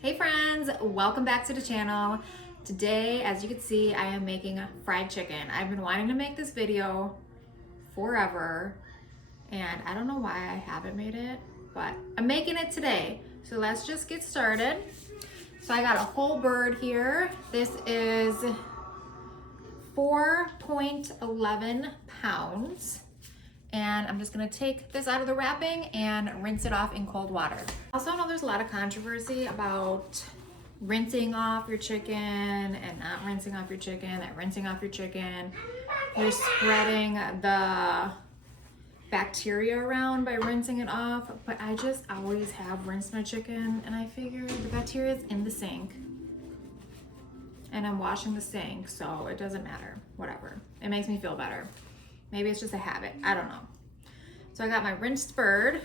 Hey friends, welcome back to the channel. Today, as you can see, I am making fried chicken. I've been wanting to make this video forever, and I don't know why I haven't made it, but I'm making it today. So let's just get started. So I got a whole bird here. This is 4.11 pounds. And I'm just gonna take this out of the wrapping and rinse it off in cold water. Also, I know there's a lot of controversy about rinsing off your chicken and not rinsing off your chicken, that rinsing off your chicken, you're spreading the bacteria around by rinsing it off. But I just always have rinsed my chicken, and I figure the bacteria is in the sink and I'm washing the sink, so it doesn't matter, whatever. It makes me feel better. Maybe it's just a habit, I don't know. So I got my rinsed bird,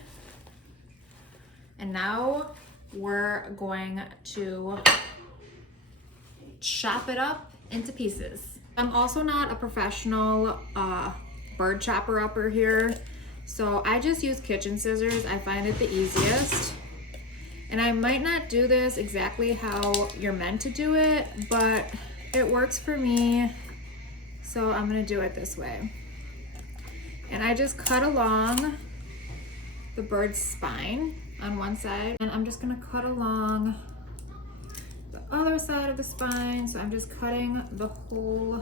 and now we're going to chop it up into pieces. I'm also not a professional bird chopper upper here, so I just use kitchen scissors. I find it the easiest. And I might not do this exactly how you're meant to do it, but it works for me, so I'm gonna do it this way. And I just cut along the bird's spine on one side, and I'm just gonna cut along the other side of the spine. So I'm just cutting the whole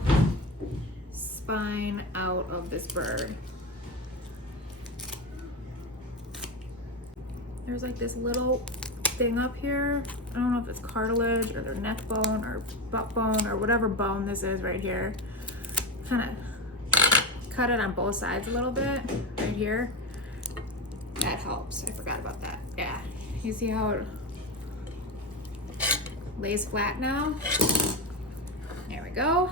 spine out of this bird. There's like this little thing up here. I don't know if it's cartilage or their neck bone or butt bone or whatever bone this is right here. Kind of cut it on both sides a little bit right here. That helps. I forgot about that. Yeah, you see how it lays flat now? There we go.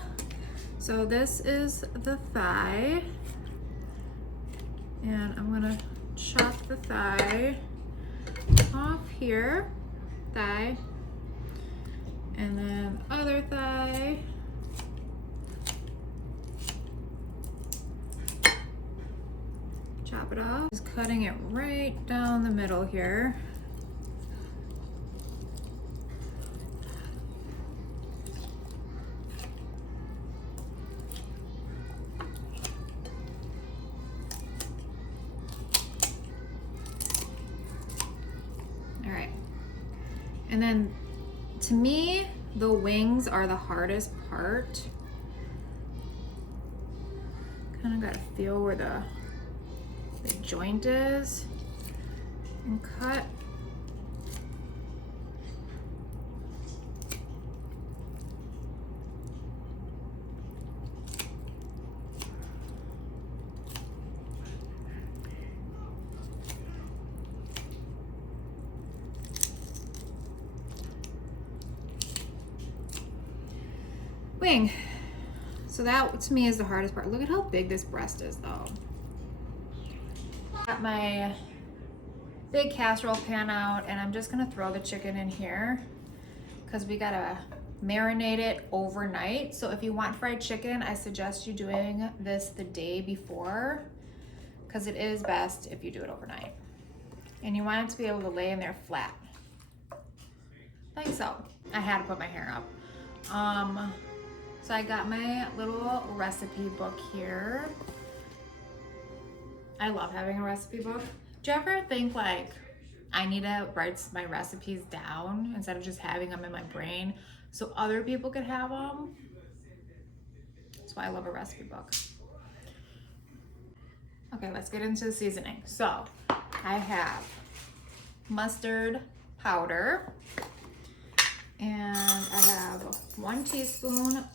So this is the thigh, and I'm gonna chop the thigh off here, thigh, and then other thigh. Chop it off. Just cutting it right down the middle here. All right. And then to me, the wings are the hardest part. Kind of gotta feel where the joint is and cut. Wing. So that to me is the hardest part. Look at how big this breast is though. Got my big casserole pan out, and I'm just gonna throw the chicken in here because we gotta marinate it overnight. So if you want fried chicken, I suggest you doing this the day before, because it is best if you do it overnight. And you want it to be able to lay in there flat, like so. I had to put my hair up. So I got my little recipe book here. I love having a recipe book. Do you ever think like I need to write my recipes down instead of just having them in my brain so other people could have them? That's why I love a recipe book. Okay, let's get into the seasoning. So I have mustard powder, and I have 1 teaspoon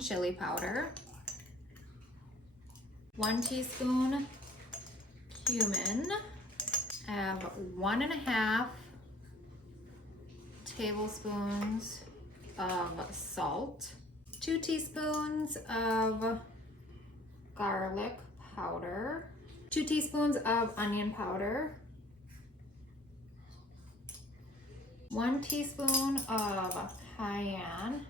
chili powder, 1 teaspoon cumin. I have 1.5 tablespoons of salt, 2 teaspoons of garlic powder, 2 teaspoons of onion powder, 1 teaspoon of cayenne.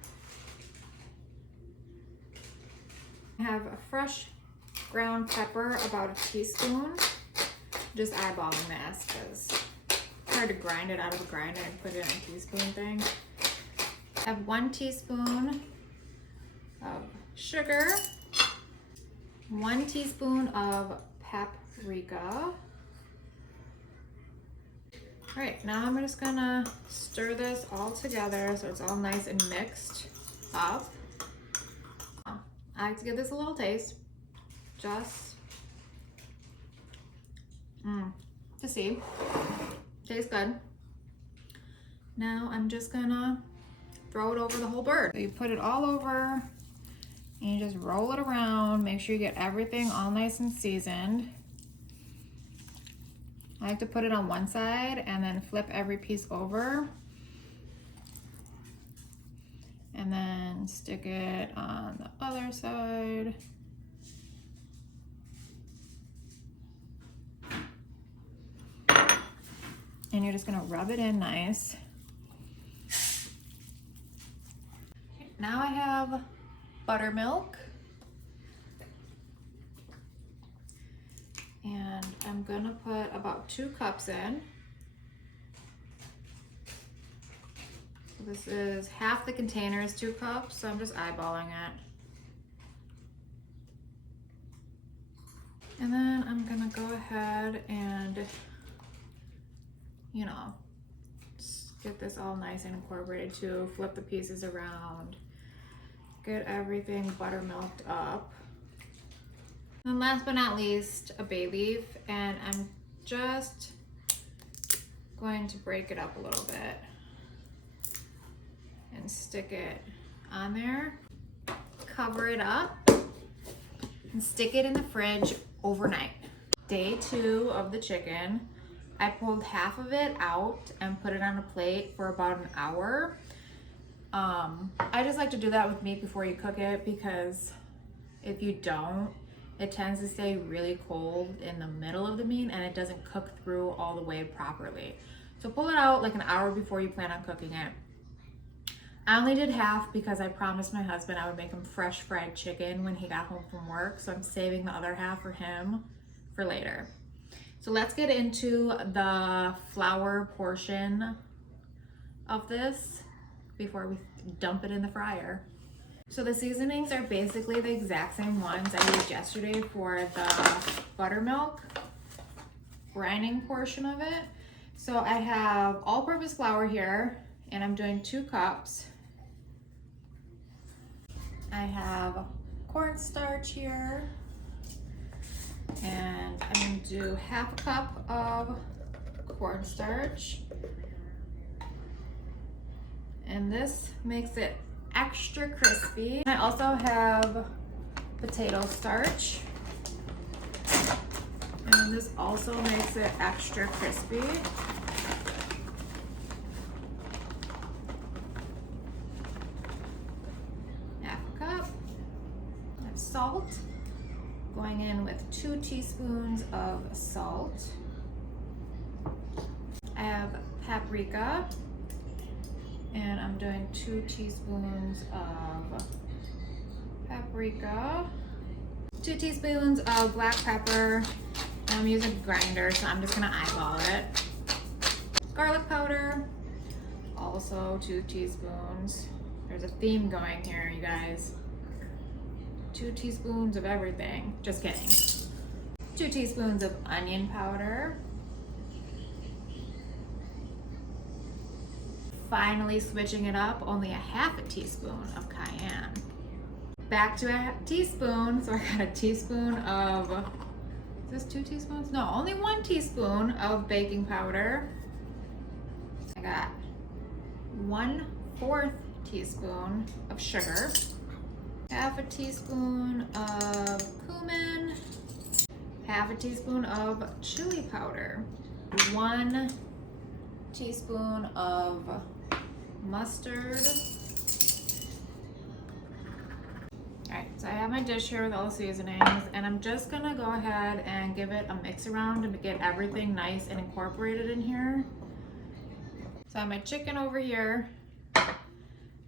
I have a fresh ground pepper, about a teaspoon, just eyeballing this because it's hard to grind it out of a grinder and put it in a teaspoon thing. I have 1 teaspoon of sugar, 1 teaspoon of paprika. All right, now I'm just gonna stir this all together so it's all nice and mixed up. I like to give this a little taste, just to see. Tastes good. Now I'm just gonna throw it over the whole bird. So you put it all over and you just roll it around. Make sure you get everything all nice and seasoned. I like to put it on one side and then flip every piece over. And then stick it on the other side. And you're just gonna rub it in nice. Now I have buttermilk. And I'm gonna put about 2 cups in. So this is half the container is 2 cups, so I'm just eyeballing it. And then I'm gonna go ahead and, you know, just get this all nice and incorporated too. Flip the pieces around, get everything buttermilked up. And last but not least, a bay leaf, and I'm just going to break it up a little bit and stick it on there. Cover it up and stick it in the fridge overnight. Day 2 of the chicken, I pulled half of it out and put it on a plate for about an hour. I just like to do that with meat before you cook it because if you don't, it tends to stay really cold in the middle of the meat and it doesn't cook through all the way properly. So pull it out like an hour before you plan on cooking it. I only did half because I promised my husband I would make him fresh fried chicken when he got home from work. So I'm saving the other half for him for later. So let's get into the flour portion of this before we dump it in the fryer. So the seasonings are basically the exact same ones I used yesterday for the buttermilk grinding portion of it. So I have all-purpose flour here, and I'm doing 2 cups. I have cornstarch here, and I'm gonna do half a cup of cornstarch. And this makes it extra crispy. I also have potato starch, and this also makes it extra crispy. Half a cup. I have salt, going in with 2 teaspoons of salt. I have paprika, and I'm doing 2 teaspoons of paprika, 2 teaspoons of black pepper. I'm using a grinder, so I'm just gonna eyeball it. Garlic powder, also 2 teaspoons. There's a theme going here, you guys. 2 teaspoons of everything. Just kidding. 2 teaspoons of onion powder. Finally switching it up, only a half a teaspoon of cayenne. Back to a teaspoon, so I got a teaspoon of, is this 2 teaspoons? No, only 1 teaspoon of baking powder. I got 1/4 teaspoon of sugar, half a teaspoon of cumin, half a teaspoon of chili powder, 1 teaspoon of mustard. All right, so I have my dish here with all the seasonings, and I'm just gonna go ahead and give it a mix around to get everything nice and incorporated in here. So I have my chicken over here,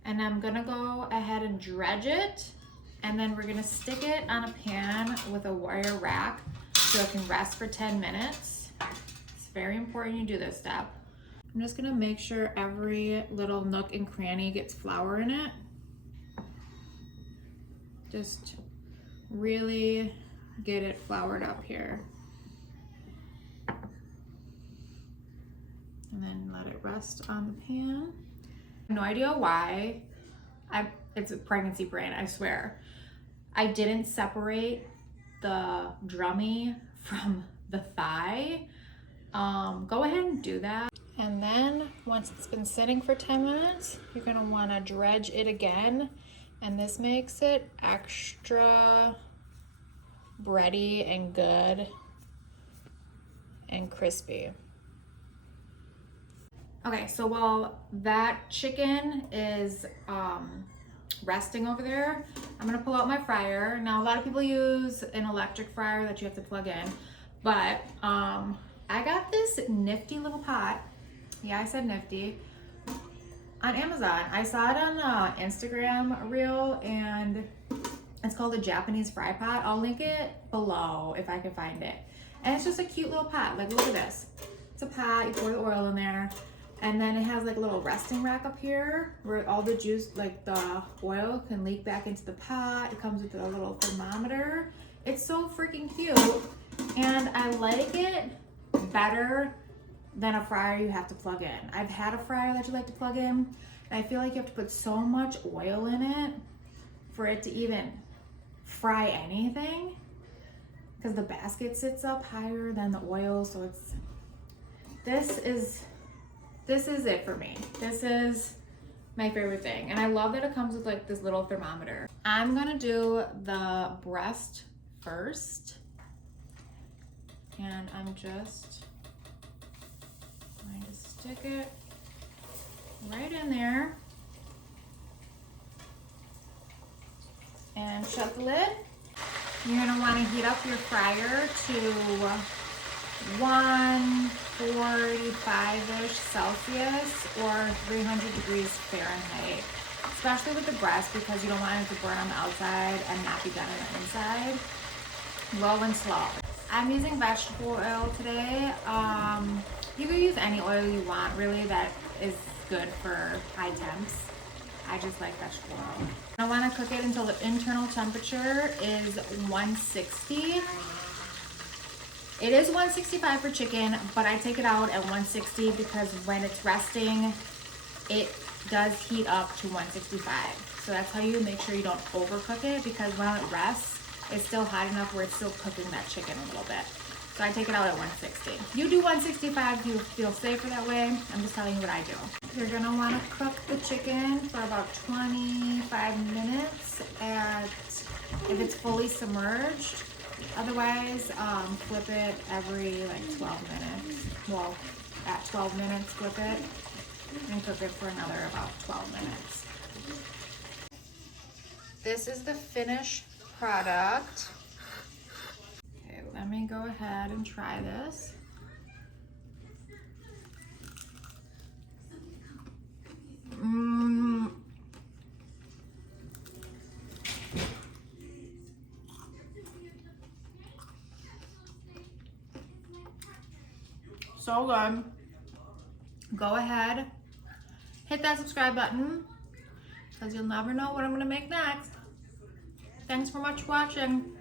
and I'm gonna go ahead and dredge it, and then we're gonna stick it on a pan with a wire rack so it can rest for 10 minutes. It's very important you do this step. I'm just gonna make sure every little nook and cranny gets flour in it. Just really get it floured up here. And then let it rest on the pan. No idea why. It's a pregnancy brain, I swear. I didn't separate the drummy from the thigh. Go ahead and do that. And then once it's been sitting for 10 minutes, you're gonna wanna dredge it again. And this makes it extra bready and good and crispy. Okay, so while that chicken is resting over there, I'm gonna pull out my fryer. Now, a lot of people use an electric fryer that you have to plug in, but I got this nifty little pot. Yeah, I said nifty. On Amazon. I saw it on Instagram reel, and it's called a Japanese fry pot. I'll link it below if I can find it. And it's just a cute little pot. Like, look at this. It's a pot, you pour the oil in there, and then it has like a little resting rack up here where all the juice, like the oil, can leak back into the pot. It comes with a little thermometer. It's so freaking cute, and I like it better than a fryer you have to plug in. I've had a fryer that you like to plug in, and I feel like you have to put so much oil in it for it to even fry anything, because the basket sits up higher than the oil. So this is it for me. This is my favorite thing, and I love that it comes with like this little thermometer. I'm gonna do the breast first, and I'm just going to stick it right in there and shut the lid. You're gonna want to heat up your fryer to 145-ish Celsius or 300 degrees Fahrenheit, especially with the breast, because you don't want it to burn on the outside and not be done on the inside. Low and slow. I'm using vegetable oil today. You can use any oil you want, really, that is good for high temps. I just like vegetable oil. I want to cook it until the internal temperature is 160. It is 165 for chicken, but I take it out at 160 because when it's resting, it does heat up to 165. So that's how you make sure you don't overcook it, because when it rests, it's still hot enough where it's still cooking that chicken a little bit. So I take it out at 160. You do 165 if you feel safer that way. I'm just telling you what I do. You're gonna wanna cook the chicken for about 25 minutes if it's fully submerged. Otherwise, flip it every like 12 minutes. Well, at 12 minutes, flip it and cook it for another about 12 minutes. This is the finished product. Okay, let me go ahead and try this. So good. Go ahead, hit that subscribe button, because you'll never know what I'm gonna make next. Thanks for much watching.